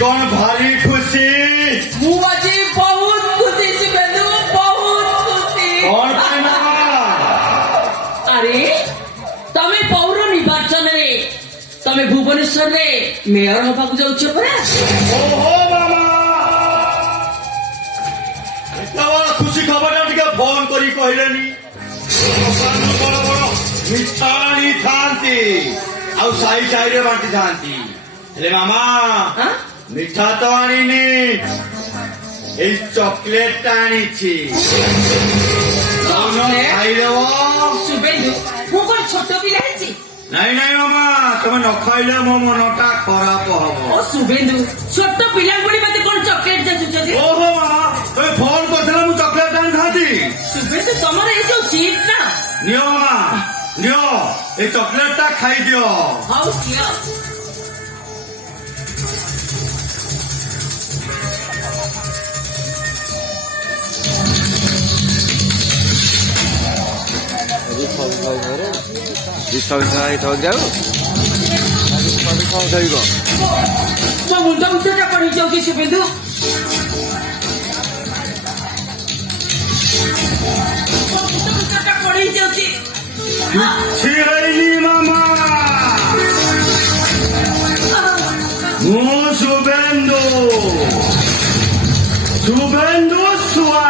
कौन भारी खुशी ମୁଁ ଆଜି ବହୁତ ଖୁସି ଶିବେନ୍ଦୁ ବହୁତ ଖୁସି कौन ପାଇଁ ମାମା ଆରେ ତମେ ପୌର ନିର୍ବାଚନରେ ତମେ ଭୁବନେଶ୍ୱରରେ ମେୟର ହବାକୁ ଯାଉଛ ପରା ओहो मामा ଏତେ ବଡ଼ ଖୁସି ଖବରଟା ଟିକେ ବନ୍ଦ କରି କହିଲେନି ଦୋକାନରୁ ବଡ଼ ବଡ଼ ମିଠା ଆଣିଥାନ୍ତି ଆଉ ସାହି ସାହିରେ ବାଣ୍ଟିଥାନ୍ତି ହେଲେ ମାମା ଆଁ? ମିଠା ତ ଆଣିନି ଏଇ ଚକଲେଟଟା ଆଣିଛି କଣ ଖାଇଦେବ ଶିବେନ୍ଦୁ ମୁଁ କଣ ଛୋଟ ପିଲା ହେଇଛି ନାଇଁ ନାଇଁ ମାମା ତମେ ନ ଖାଇଲେ ମୋ ମନଟା ଖରାପ ହବ ଓ ଶିବେନ୍ଦୁ ଛୋଟ ପିଲାଙ୍କୁ ବି ମତେ କଣ ଚକଲେଟ ଯାଚୁଛନ୍ତି ଓହୋ ମାମା ତମେ ଫୋନ କରିଥିଲେ ମୁଁ ଚକଲେଟ ଆଣିଥାନ୍ତି ଶିବେନ୍ଦୁ ତମର ଏଇ ଯୋଉ ଚିପ୍ ନା ନିଅ ମାମା ନିଅ ଏଇ ଚକଲେଟଟା ଖାଇଦିଅ ହଉ ଦିଅ ମୋ ମୁଣ୍ଡ ଭିତରଟା କଣ ହେଇଯାଉଛି ଶିବେନ୍ଦୁ ମୋ ମୁଣ୍ଡ ଭିତରଟା କଣ ହେଇଯାଉଛି କିଛି ହେଇନି ମାମା ମୁଁ ଶୁଭେନ୍ଦୁ ଶୁଭେନ୍ଦୁ ସୁଆ